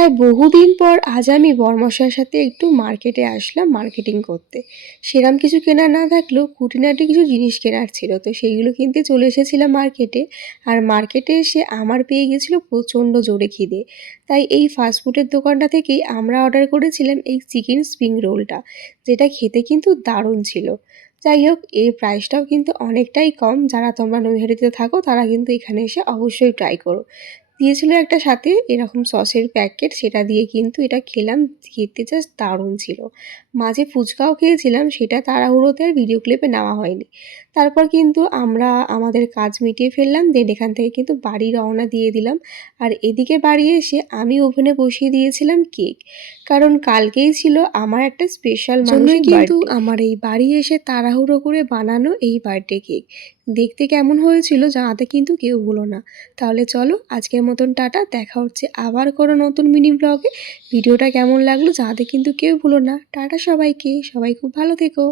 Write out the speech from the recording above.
প্রায় বহুদিন পর আজ আমি বরমশাইয়ের সাথে একটু মার্কেটে আসলাম মার্কেটিং করতে। সেরকম কিছু কেনার না থাকলেও খুঁটিনাটি কিছু জিনিস কেনার ছিল, তো সেইগুলো কিনতে চলে এসেছিলাম মার্কেটে। আর মার্কেটে এসে আমার পেয়ে গেছিলো প্রচণ্ড জোরে খিদে। তাই এই ফাস্টফুডের দোকানটা থেকেই আমরা অর্ডার করেছিলাম এই চিকেন স্প্রিং রোলটা, যেটা খেতে কিন্তু দারুণ ছিল। যাই হোক, এর প্রাইসটাও কিন্তু অনেকটাই কম। যারা তোমরা নৈহাটিতে থাকো তারা কিন্তু এখানে এসে অবশ্যই ট্রাই করো। দিয়েছিল একটা সাথে এরকম সসের প্যাকেট, সেটা দিয়ে কিন্তু এটা খেলাম। খেতে জাস্ট দারুণ ছিল। মাঝে ফুচকাও খেয়েছিলাম, সেটা তাড়াহুড়োতে আর ভিডিও ক্লিপে নেওয়া হয়নি। তারপর কিন্তু আমরা আমাদের কাজ মিটিয়ে ফেললাম, দেন এখান থেকে কিন্তু বাড়ি রওনা দিয়ে দিলাম। আর এদিকে বাড়ি এসে আমি ওভেনে বসিয়ে দিয়েছিলাম কেক, কারণ কালকেই ছিল আমার একটা স্পেশাল মানুষের কিন্তু আমার এই বাড়ি এসে তাড়াহুড়ো করে বানানো এই বার্থডে কেক। দেখতে কেমন হয়েছিল জানাতে কিন্তু কেউ ভুলো না। তাহলে চলো আজকের মতন টাটা, দেখা হচ্ছে আবার কোনো নতুন মিনি ব্লগে। ভিডিওটা কেমন লাগলো জানাতে কিন্তু কেউ ভুলো না। টাটা সবাইকে, সবাই খুব ভালো থেকো।